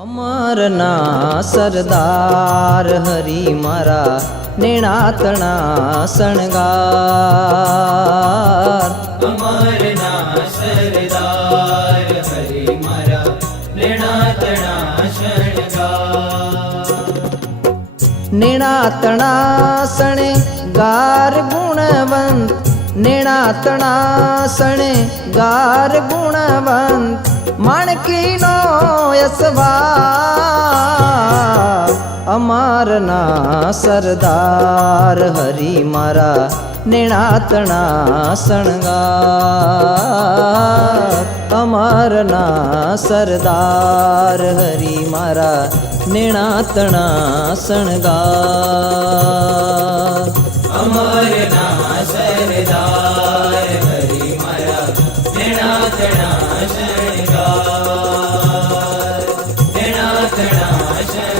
अमरना सरदार हरी मारा नेणातना शणगार। अमरना सरदार हरी मारा नेणातना शणगार। नेणातना शणगार गुणवंत, नेणातना शणगार गुणवंत, माणकीनो यशवार। अमरना सरदार हरी मारा नेणातना शणगार। अमरना सरदार हरी मारा नेणातना शणगार। अमरना सरदार हरी मारा नेणातना शणगार। नेणातना शणगार।